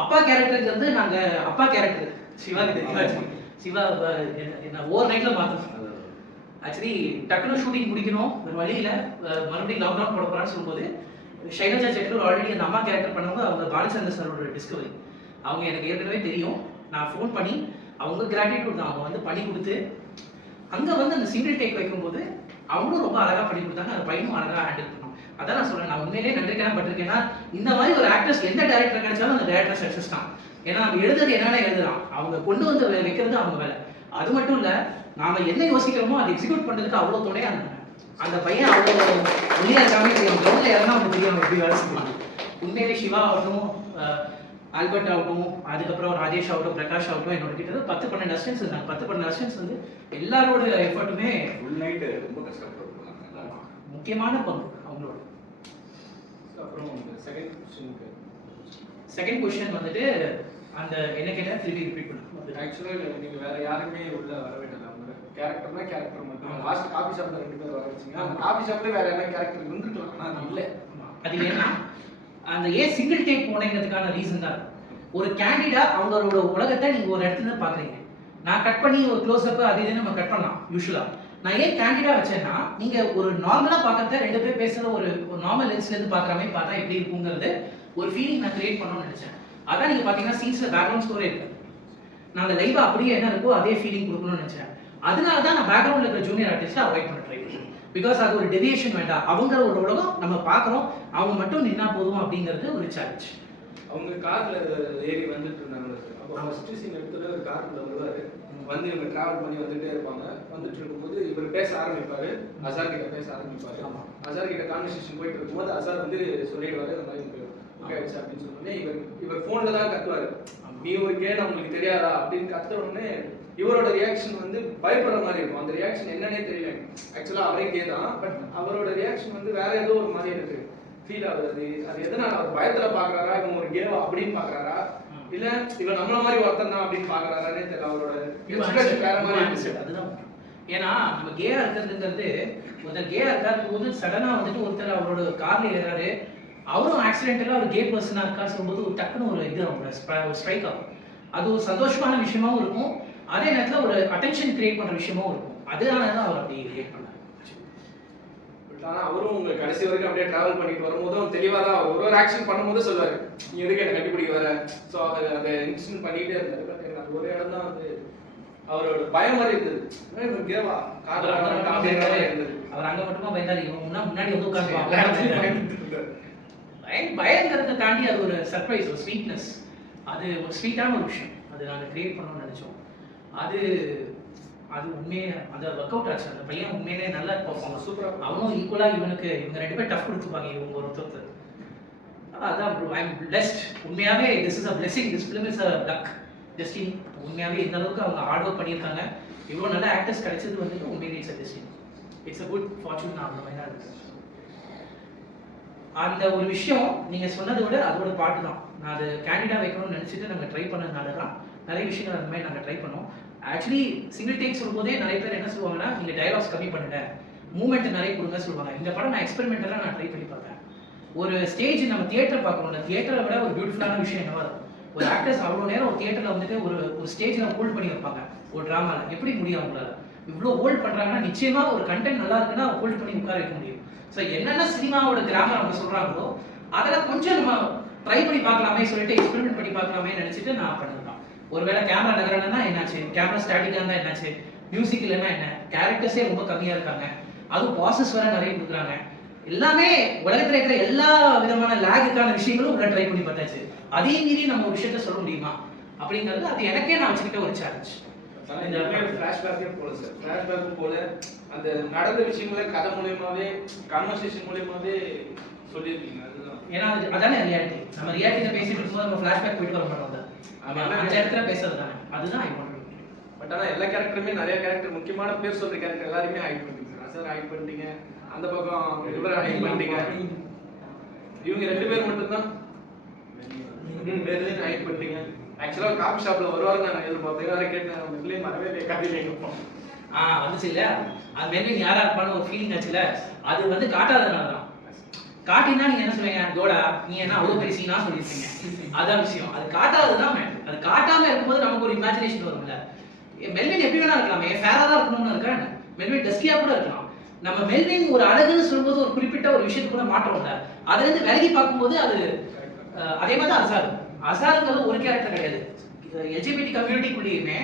அப்பா கேரக்டருக்கு வந்து நாங்கள் அப்பா கேரக்டர் சிவா என்ன ஓவர் நைட்டில் மாற்றணும். ஆக்சுவலி டக்குனு ஷூட்டிங் முடிக்கணும், ஒரு வழியில் மறுபடியும் லாக்டவுன் போட போகிறான்னு சொல்லும்போது ஷைலஜா செட்டில் ஆல்ரெடி அந்த அம்மா கேரக்டர் பண்ணவங்க அவங்க பாலச்சந்திர சாரோட டிஸ்கவரி. அவங்க எனக்கு ஏற்கனவே தெரியும். நான் ஃபோன் பண்ணி அவங்க கிராட்டிடியூட் தான், அவங்க வந்து பண்ணி கொடுத்து அங்கே வந்து அந்த சிங்கிள் டேக் வைக்கும்போது அவங்களும் ரொம்ப அழகாக பண்ணி கொடுத்தாங்க. அந்த பையனும் அழகாக ஹேண்டில் பண்ணோம். அதான் நான் சொல்கிறேன், நான் உண்மையிலேயே நன்றிக்கடன் பட்டிருக்கேன்னா இந்த மாதிரி ஒரு ஆக்டர்ஸ் எந்த டேரக்டர் கிடைச்சாலும் அந்த டேரக்டர் சக்ஸஸ் தான். ஏன்னா நம்ம எழுதுறது என்னென்ன எழுதுறான், அவங்க கொண்டு வந்து வைக்கிறது அவங்க வேலை. அது மட்டும் இல்லை, நாம என்ன யோசிக்கிறோமோ அதை எக்ஸிக்யூட் பண்ணுறதுக்கு அவ்வளோ துணையா இருந்தாங்க. அந்த பையன் அவ்வளோ வெளியாக இருக்காமே தெரியும், கிரௌண்டில் இறந்தா அவனுக்கு தெரியும் எப்படி வேலை செய்வாங்க. உண்மையிலே சிவா ஆகட்டும், ஆல்பர்ட் ஆகட்டும், அதுக்கப்புறம் ராஜேஷ் ஆகட்டும், பிரகாஷ் ஆகட்டும், என்னோட கிட்ட 10-12 அசிஸ்டன்ஸ் இருந்தாங்க. 10-12 அசிஸ்டன்ஸ் வந்து எல்லாரோட எஃபர்ட்டுமே ஃபுல் நைட் ரொம்ப கஷ்டப்பட்டுருக்காங்க. முக்கியமான பங்கு அவங்களோட. அப்புறம் செகண்ட் கொஸ்டின் வந்துட்டு அந்த என்ன கேட்டால் திருப்பி ரிப்பீட் பண்ணுங்க. ஆக்சுவலாக நீங்கள் வேற யாருமே உள்ள வர வேண்டாம். அவங்க கேரக்டர்னா கேரக்டர் மட்டும். லாஸ்ட் காபி ஷாப்ல 2 பேர் வர வச்சிங்க. அந்த காபி ஷாப்ல வேற என்ன கேரக்டர் இருந்துக்கலாம், ஆனால் அது இல்லை. அது ஏன்னா அந்த ஏன் சிங்கிள் டேக் போனேங்கிறதுக்கான ரீசன் தான். ஒரு கேண்டிடா அவங்களோட உலகத்தை நீங்க ஒரு இடத்துல பாக்குறீங்க. நான் கட் பண்ணி ஒரு க்ளோஸ் அப் அது இது நம்ம கட் பண்ணலாம் யூஸ்வலா. நான் ஏன் கேண்டிடா வச்சேன்னா, நீங்க ஒரு நார்மலா பார்க்கறத 2 பேர் பேசுற ஒரு நார்மல் லென்ஸ்ல இருந்து பார்க்குற மாதிரி பார்த்தா எப்படி இருக்குங்கிறது ஒரு ஃபீலிங் நான் கிரியேட் பண்ணணும்னு நினைச்சேன். அதான் நீங்க பாத்தீங்கன்னா சீன்ஸ்ல பேக்ரவுண்ட் ஸ்கோரே இருக்கு. நான் அந்த லைவ் அப்படியே என்ன இருக்கோ அதே ஃபீலிங் கொடுக்கணும்னு நினைச்சேன். அதனால தான் நான் பேக்ரவுண்ட்ல இருக்கிற ஜூனியர் ஆர்டிஸ்ட் அவாய்ட் பண்ண ட்ரை பண்ணேன். பிகாஸ் அது ஒரு டெவியேஷன் வேண்டாம், அவங்க ஒரு உலகம் நம்ம பார்க்குறோம், அவங்க மட்டும் நின்னா போதும் அப்படிங்கிறது ஒரு சேலஞ்ச். அவங்க கார்ல ஏறி வந்துட்டு இருந்தாங்க. அப்போ ஃபர்ஸ்ட் சீன் எடுத்துல ஒரு கார்ல வருவாரு, வந்து இவங்க டிராவல் பண்ணி வந்துட்டே இருப்பாங்க. வந்துட்டு இருக்கும்போது இவர் பேச ஆரம்பிப்பாரு, அசார் கிட்ட பேச ஆரம்பிப்பாரு. அசார் கிட்ட கான்வர்சேஷன் போயிட்டு இருக்கும்போது அசார் வந்து சொல்லிடுவாரு, இந்த மாதிரி ஓகே ஆயிடுச்சு அப்படின்னு சொன்னோடனே இவர் ஃபோன்ல தான் கத்துவாரு, நீ ஒரு கேன் உங்களுக்கு தெரியாதா அப்படின்னு கத்த உடனே இவரோட ரியாக்ஷன் வந்து பயப்படுற மாதிரி இருக்கும். அந்த ரியாக்ஷன் என்னன்னே தெரியல. ஆக்சுவலா அவரே கே தான், பட் அவரோட ரியாக்ஷன் வந்து வேற ஏதோ ஒரு மாதிரி எனக்கு ஃபீல் ஆகுது. அது எதனால அவர் பயத்துல பாக்குறாரா, இவன் ஒரு கேவா அப்படின்னு பாக்குறாரா, இல்ல இவன் நம்மள மாதிரி ஒருத்தன் தான் அப்படின்னு பாக்குறாரானே தெரியல. அவரோட எக்ஸ்பிரஷன் வேற மாதிரி இருந்துச்சு. அதுதான் ஏன்னா நம்ம கேயா இருக்கிறதுங்கிறது, ஒருத்தர் கேயா இருக்காரு போது சடனா வந்துட்டு ஒருத்தர் அவரோட கார்ல ஏறாரு, அவரும் ஆக்சிடென்டலா ஒரு கே பர்சனா இருக்கா சொல்லும்போது ஒரு டக்குன்னு ஒரு இது அவங்களோட ஸ்ட்ரைக் ஆகும். அது ஒரு சந்தோஷமான விஷயமாவும் இருக்கும், அதே நேரத்தில் ஒரு அட்டென்ஷன் கிரியேட் பண்ற விஷயமும் இருக்கும். அதனால தான் அவர் அப்படி கிரியேட் பண்ணார். ஆனால் அவரும் உங்க கடைசி வரைக்கும் அப்படியே டிராவல் பண்ணிட்டு வரும்போதும் தெளிவாக தான் ஒரு ஆக்ஷன் பண்ணும்போது சொல்லுவார் நீ எதுக்கு என்ன கண்டுபிடிக்க வர. ஸோ அதை இன்சிடென்ட் பண்ணிட்டே இருந்தாரு. பட் எனக்கு அது ஒரு இடம் தான் வந்து அவரோட பயம் மாதிரி இருந்தது. கேவா இருந்தது. அவர் அங்க மட்டுமா பயந்தாரு, இவன் முன்னாடி வந்து உட்காந்து பயங்கிறத தாண்டி அது ஒரு சர்ப்ரைஸ், ஒரு ஸ்வீட்னஸ், அது ஒரு ஸ்வீட்டான ஒரு விஷயம். அது நாங்கள் கிரியேட் பண்ணணும்னு நினைச்சோம். அது அது உண்மையே அந்த ஒர்க் அவுட் ஆச்சு. அந்த பையன் உண்மையிலே நல்லா பர்ஃபார்மன்ஸ் சூப்பராக, அவனும் ஈக்குவலாக இவங்க 2 பேர் டஃப் கொடுத்துப்பாங்க இவங்க ஒருத்தர். அதான் ப்ரோ, ஐ எம் பிளெஸ்ட். உண்மையாகவே this is a blessing, this film is a luck, destiny. உண்மையாகவே இந்த அளவுக்கு அவங்க ஹார்ட் ஒர்க் பண்ணியிருக்காங்க. இவ்வளோ நல்ல ஆக்டர்ஸ் கிடைச்சது வந்து உண்மையிலே it's a destiny, it's a good fortune. நான் அந்த மாதிரி தான் இருக்கேன். அந்த ஒரு விஷயம் நீங்கள் சொன்னதை விட அதோட பாட்டு தான். நான் அது கேண்டிடாக வைக்கணும்னு நினச்சிட்டு நாங்கள் ட்ரை பண்ணதுனால தான் நிறைய விஷயங்கள் அந்த மாதிரி நாங்கள் ட்ரை பண்ணோம். ஆக்சுவலி சிங்கிள் டேக் சொல்லும்போதே நிறைய பேர் என்ன சொல்லுவாங்கன்னா, நீங்கள் டைலாக்ஸ் கம்மி பண்ணுங்க, மூமெண்ட் நிறைய கொடுங்க சொல்லுவாங்க. இந்த படம் நான் எக்ஸ்பெரிமெண்டலாக நான் ட்ரை பண்ணி பார்த்தேன். ஒரு ஸ்டேஜ் நம்ம தியேட்டர் பார்க்கணும்ல, தியேட்டரை விட ஒரு பியூட்டிஃபுல்லான விஷயம் என்னவா இருக்கும்? ஒரு ஆக்டர்ஸ் அவ்வளோ நேரம் ஒரு தியேட்டரில் வந்துட்டு ஒரு ஸ்டேஜில் ஹோல்ட் பண்ணி வைப்பாங்க. ஒரு ட்ராமாவில் எப்படி முடியும் அவங்களால? இவ்வளோ ஹோல்ட் பண்ணுறாங்கன்னா நிச்சயமாக ஒரு கண்டென்ட் நல்லா இருக்குன்னா ஹோல்ட் பண்ணி உட்கார வைக்க முடியும். ஸோ என்னென்ன சினிமாவோட கிராமர் அவங்க சொல்கிறாங்களோ அதில் கொஞ்சம் நம்ம ட்ரை பண்ணி பார்க்கலாமே சொல்லிட்டு எக்ஸ்பெரிமெண்ட் பண்ணி பார்க்கலாமே நினச்சிட்டு நான் பண்ணிருக்கேன். ஒருவேளை கேமரா நகரன்னா என்னாச்சு, கேமரா ஸ்டாட்டிக்காக இருந்தால் என்னாச்சு, மியூசிக் இல்லைன்னா என்ன, கேரக்டர்ஸே ரொம்ப கம்மியாக இருக்காங்க, அதுவும் பாசஸ் வேற நிறைய கொடுக்குறாங்க. எல்லாமே உலகத்தில் இருக்கிற எல்லா விதமான லேகுக்கான விஷயங்களும் உள்ள ட்ரை பண்ணி பார்த்தாச்சு. அதே மீறி நம்ம ஒரு விஷயத்த சொல்ல முடியுமா அப்படிங்கிறது அது எனக்கே நான் வச்சுக்கிட்ட ஒரு சேலஞ்ச். ஃப்ளாஷ்பேக்கே போல சார், ஃப்ளாஷ்பேக்கும் போல அந்த நடந்த விஷயங்களை கதை மூலியமாவே கான்வர்சேஷன் மூலியமாவே சொல்லியிருக்கீங்க. அதுதான் ஏன்னா அதானே ரியாலிட்டி. நம்ம ரியாலிட்டியில் பேசிட்டு இருக்கும்போது நம்ம ஃப்ளாஷ்பேக் போயிட்டு வர மாட்டோம். அந்த இடத்துல பேசுறது தானே, அதுதான் ஐ வாண்ட். பட் ஆனால் எல்லா கேரக்டருமே நிறைய கேரக்டர் முக்கியமான பேர் சொல்ற கேரக்டர் எல்லாருமே ஹைட் பண்ணிட்டீங்க. சார் ஹைட் பண்ணிட்டீங்க, அந்த பக்கம் இவரை ஹைட் பண்ணிட்டீங்க. இவங்க 2 பேர் மட்டும்தான் பேர்லேயும் ஹைட் பண்ணிட்டீங்க. ஆக்சுவலாக காஃபி ஷாப்பில் வருவாருன்னு நான் எதிர்பார்த்தேன். வேற கேட்டேன், மெல்லின் வரவே இல்லை, கதையில எங்கப்போம் வந்துச்சு இல்ல, அது மெல்லின் யாரா இருப்பான்னு ஒரு ஃபீலிங் ஆச்சுல. அது வந்து காட்டாததுனால தான். காட்டினா நீங்க என்ன சொல்லுவீங்க, ஜோடா நீ என்ன அவ்வளவு பெரிய சீனா சொல்லிருக்கீங்க, அதான் விஷயம். அது காட்டாததுதான் மேட்டர். அது காட்டாம இருக்கும்போது நமக்கு ஒரு இமேஜினேஷன் வரும்ல. மெல்வின் எப்படி வேணா இருக்கலாமே, ஃபேரா தான் இருக்கணும்னு இருக்கா, மெல்வின் டஸ்கியா கூட இருக்கலாம். நம்ம மெல்வின் ஒரு அழகுன்னு சொல்லும்போது ஒரு குறிப்பிட்ட ஒரு விஷயத்துக்குள்ள மாற்றம்ல, அதுல இருந்து விலகி பார்க்கும்போது அது அதே மாதிரி தான் அசார். அசாருங்கிறது ஒரு கேரக்டர் கிடையாது. எல்ஜிபிடி கம்யூனிட்டிக்குள்ளேயுமே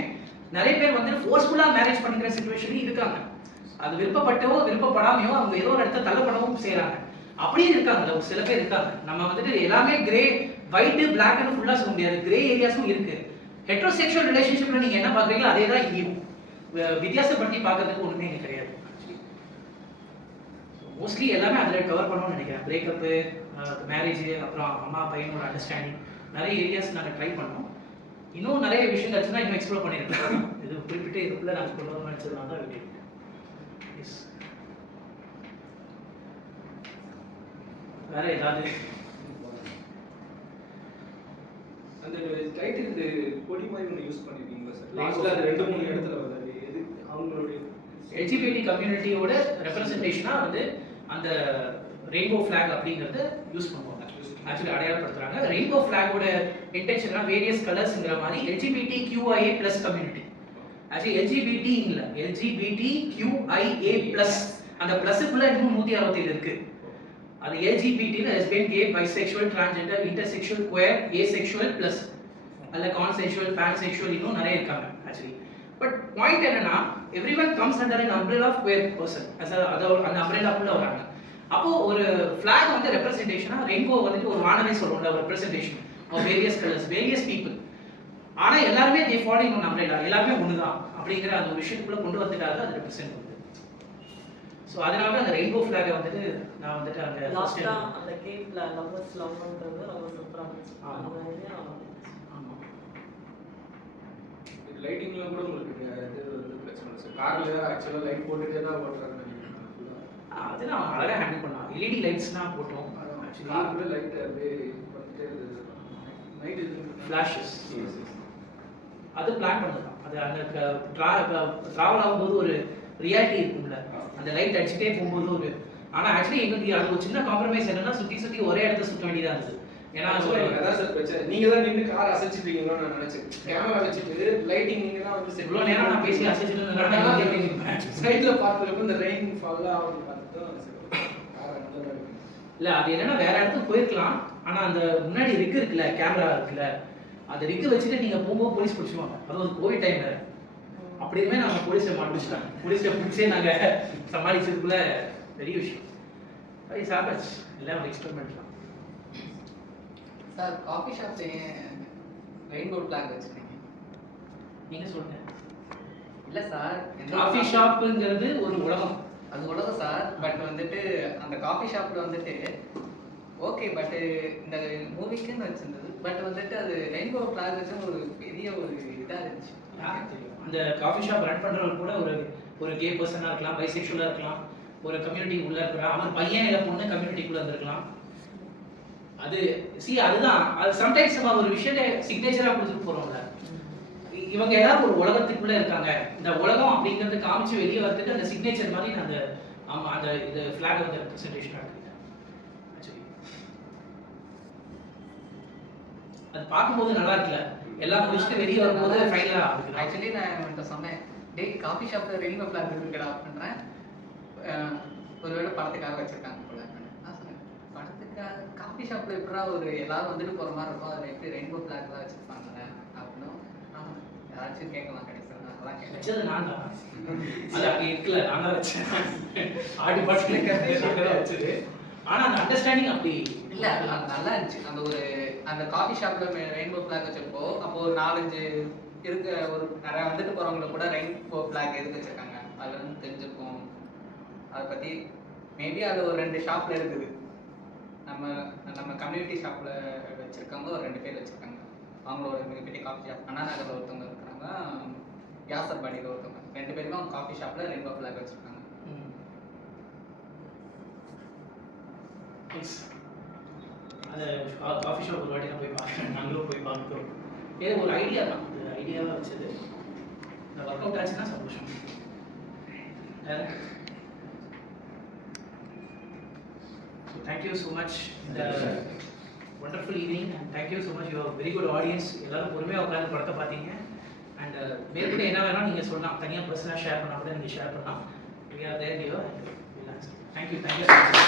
நிறைய பேர் வந்து ஃபோர்ஸ்ஃபுல்லா மேரேஜ் பண்ணிக்கிற சிச்சுவேஷன் இருக்காங்க. அது விருப்பப்பட்டோ விருப்பப்படாமையோ அவங்க ஏதோ ஒரு இடத்த தள்ளப்படவும் செய்யறாங்க. அப்படியே இருக்காங்க, ஒரு சில பேர் இருக்காங்க. நம்ம வந்துட்டு எல்லாமே கிரே ஒயிட் பிளாக்னு ஃபுல்லா சொல்ல முடியாது, கிரே ஏரியாஸும் இருக்கு. ஹெட்ரோசெக்சுவல் ரிலேஷன்ஷிப்ல நீங்க என்ன பாக்குறீங்களோ அதே தான் இங்கேயும். வித்தியாசப்படுத்தி பார்க்கறதுக்கு ஒண்ணுமே இங்க கிடையாது. மோஸ்ட்லி எல்லாமே அதில் கவர் பண்ணணும்னு நினைக்கிறேன். பிரேக்கப்பு, மேரேஜ், அப்புறம் அம்மா பையனோட அண்டர்ஸ்டாண்டிங், நிறைய ஏரியாஸ் நாங்கள் ட்ரை பண்ணோம். இன்னும் நிறைய விஷயங்கள் ஆச்சுன்னா இன்னும் எக்ஸ்ப்ளோர் பண்ணியிருக்கோம். இது குறிப்பிட்டு இதுக்குள்ள நாங்கள் கொண்டு வரணும்னு நினச்சதுனால தான் விட்டு. வேற ஏதாவது அந்த டைட்டில் கொடி மாதிரி ஒன்று யூஸ் பண்ணிருக்கீங்களா சார்? லாஸ்ட்ல அது 2-3 இடத்துல வருது. எது அவங்களுடைய எல்ஜிபிடி கம்யூனிட்டியோட ரெப்ரசன்டேஷனா வந்து அந்த ரெயின்போ ஃபிளாக் அப்படிங்கறத யூஸ் பண்ணுவாங்க. ஆக்சுவலி அடையாளப்படுத்துறாங்க. ரெயின்போ ஃபிளாகோட இன்டென்ஷனா வேரியஸ் கலர்ஸ்ங்கிற மாதிரி LGBT QIA+ community. Actually LGBT இல்ல, எல்ஜிபிடி QIA+. அந்த பிளஸ்க்குள்ள இன்னும் 167 இருக்கு. அது LGBT lesbian, gay, bisexual, transgender, intersexual, queer, asexual plus அல்ல கான்செக்சுவல், பான்செக்சுவல் இன்னும் நிறைய இருக்காங்க ஆக்சுவலி. பட் பாயிண்ட் என்னன்னா everyone comes under an umbrella of queer person. அந்த அம்ப்ரெல்லாக்குள்ள வராங்க. அப்போ ஒரு ஃபிளாக் வந்து ரெப்ரசன்டேஷனா ரெயின்போ வந்துட்டு ஒரு வானமே சொல்றோம்ல, ஒரு representation of various colours, various people. ஆனா எல்லாருமே they follow one umbrella, எல்லாருமே ஒண்ணுதான் அப்படிங்கிற அந்த ஒரு விஷயத்துக்குள்ள கொண்டு வந்துட்டாங்க. அது ரெப்ரசன்ட் பண்ணுது. ஸோ அதனால அந்த ரெயின்போ ஃபிளாகை வந்துட்டு நான் வந்துட்டு அங்கே லாஸ்டா அந்த கேக்ல லவ்வர்ஸ் லவ் பண்றது ரொம்ப சூப்பரா இருந்துச்சு. அந்த ஐடியா ஆமாம். இது லைட்டிங்ல கூட உங்களுக்கு இது வந்து பிரச்சனை இல்லை சார். கார்ல ஆக்சுவலா லைட் போட்டுட்டே தான் ஓட்டுறாங்க. அது நான் அழகாக ஹேண்டில் பண்ணலாம். எல்இடி லைட்ஸ்லாம் போட்டோம். கார்ல லைட் அப்படியே வந்துட்டே இருந்தது. நைட் இது ஃபிளாஷஸ் அது பிளான் பண்ணதான். அது அந்த ட்ராவல் ஆகும்போது ஒரு ரியாலிட்டி இருக்கும்ல, அந்த லைட் அடிச்சுட்டே போகும்போது ஒரு. ஆனால் ஆக்சுவலி எங்களுக்கு அது ஒரு சின்ன காம்ப்ரமைஸ் என்னன்னா சுற்றி சுற்றி ஒரே இடத்த சுற்ற வேண்டியதாக இருந்தது. ஏன்னா அதான் சார் பிரச்சனை. நீங்க தான் நின்று கார் அசைச்சிட்டீங்களோ நான் நினைச்சேன். கேமரா வச்சுட்டு லைட்டிங் நீங்க தான் வந்து இவ்வளோ நேரம் நான் பேசி அசைச்சிட்டு சைட்ல பார்த்துருப்போம். இந்த ரெயின் ஃபால் ஆகும் பார்த்து இல்லை அது என்னன்னா வேற இடத்துக்கு போயிருக்கலாம், ஆனால் அந்த முன்னாடி ரிக் இருக்குல்ல, கேமரா இருக்குல்ல, அந்த ரிக்கை வச்சுட்டு நீங்கள் போகும்போது போலீஸ் பிடிச்சிருவாங்க. அதுவும் கோவிட் டைம் வேறு. அப்படியுமே நாங்கள் போலீஸை மாட்டிச்சிட்டாங்க. போலீஸை பிடிச்சே நாங்கள் சமாளிச்சதுக்குள்ள பெரிய விஷயம். இட்ஸ் ஹேப்பன்ஸ், எல்லாம் ஒரு எக்ஸ்பெரிமெண்ட் தான். Sir coffee shop rainbow flag வச்சுருக்கீங்க, நீங்கள் சொல்லுங்கள். இல்லை சார் காஃபி ஷாப்புங்கிறது ஒரு உலகம். அது உலகம் சார். பட் வந்துட்டு அந்த காஃபி ஷாப்பில் வந்துட்டு ஓகே, பட்டு இந்த மூவிக்குன்னு வச்சிருந்தது. பட் வந்துட்டு அது ரெயின்போ ஃபிளாக் வச்சு ஒரு பெரிய ஒரு இதாக இருந்துச்சு. அந்த காஃபி ஷாப் ரன் பண்ணுறவங்க கூட ஒரு கே பர்சனாக இருக்கலாம், பைசெக்சுவலாக இருக்கலாம், ஒரு கம்யூனிட்டி உள்ள இருக்கிற அவன் பையன் இல்லை பொண்ணு கம்யூனிட்டிக்குள்ளே இருந்திருக்கலாம். அது அதுதான் அது சம்டைம்ஸ் நம்ம ஒரு விஷயத்தை சிக்னேச்சராக கொடுத்துட்டு போகிறோம்ல. இவங்க ஏதாவது ஒரு உலகத்துக்குள்ள இருக்காங்க, இந்த உலகம் அப்படிங்கிறது காமிச்சு வெளியே வரதுக்கு அந்த சிக்னேச்சர் மாதிரி நான் அந்த ஆமாம் அந்த இது ஃபிளாக் வந்து ரெப்ரஸன்டேஷனாக இருக்கு. அது பார்க்கும்போது நல்லா இருக்குல்ல, எல்லாம் முடிச்சுட்டு வெளியே வரும்போது ஃபைனலாக. ஆக்சுவலி நான் இவன்கிட்ட சொன்னேன், டேய் காஃபி ஷாப்பில் ரெயின்போ ஃபிளாக் இருக்குடா அப்படின்றேன். ஒருவேளை படத்துக்காக வச்சிருக்காங்க போல. நான் சொன்னேன் படத்துக்காக காஃபி ஷாப்பில் எப்படா ஒரு எல்லாரும் வந்துட்டு போகிற மாதிரி இருக்கும், அதில் எப்படி ரெயின்போ ஃபிளாக் தான் வச்சுருப்பாங்கல்ல அப்படின்னு யாராச்சும் கேட்கலாம். கிடைச்சது அதெல்லாம் வச்சது நான் தான், அது அங்கே இருக்கல, நான் தான் வச்சேன். ஆடி பாட்டு வச்சது. ஆனால் அந்த அண்டர்ஸ்டாண்டிங் அப்படி இல்லை, அது நல்லா இருந்துச்சு. அந்த ஒரு அந்த காஃபி ஷாப்பில் ரெயின்போ ஃபிளாக் வச்சிருப்போ அப்போ ஒரு 4-5 இருக்க ஒரு நிறையா வந்துட்டு போகிறவங்களை கூட ரெயின்போ ஃபிளாக் எதுக்கு வச்சுருக்காங்க அதில் வந்து தெரிஞ்சிருக்கும். அதை பற்றி மேபி அது ஒரு 2 ஷாப்பில் இருக்குது. நம்ம கம்யூனிட்டி ஷாப்பில் வச்சுருக்கவங்க ஒரு 2 பேர் வச்சுருக்காங்க. அவங்களோட மிகப்பெரிய காஃபி ஷாப் அண்ணா நகரில் ஒருத்தவங்க இருக்கிறாங்க, யாசர்பாடியில் ஒருத்தவங்க. 2 பேருமே அவங்க காஃபி ஷாப்பில் ரெயின்போ ஃபிளாக் வச்சுருக்காங்க. அந்த காஃபி ஷாப் ஒரு வாட்டி நான் போய் பார்க்குறேன், நாங்களும் போய் பார்க்குறோம். ஏதோ ஒரு ஐடியா தான், இந்த ஐடியாவாக வச்சது. இந்த ஒர்க் அவுட் ஆச்சுன்னா சந்தோஷம். ஸோ தேங்க்யூ ஸோ மச் இந்த wonderful evening and thank you so much. You are very good audience. எல்லாரும் பொறுமையாக உட்காந்து படத்தை பார்த்தீங்க. அண்ட் மேற்கொண்டு என்ன வேணால் நீங்கள் சொல்லலாம், தனியாக பர்சனலாக ஷேர் பண்ணால் கூட நீங்கள் ஷேர் பண்ணலாம். We are there. தேங்க்யூ.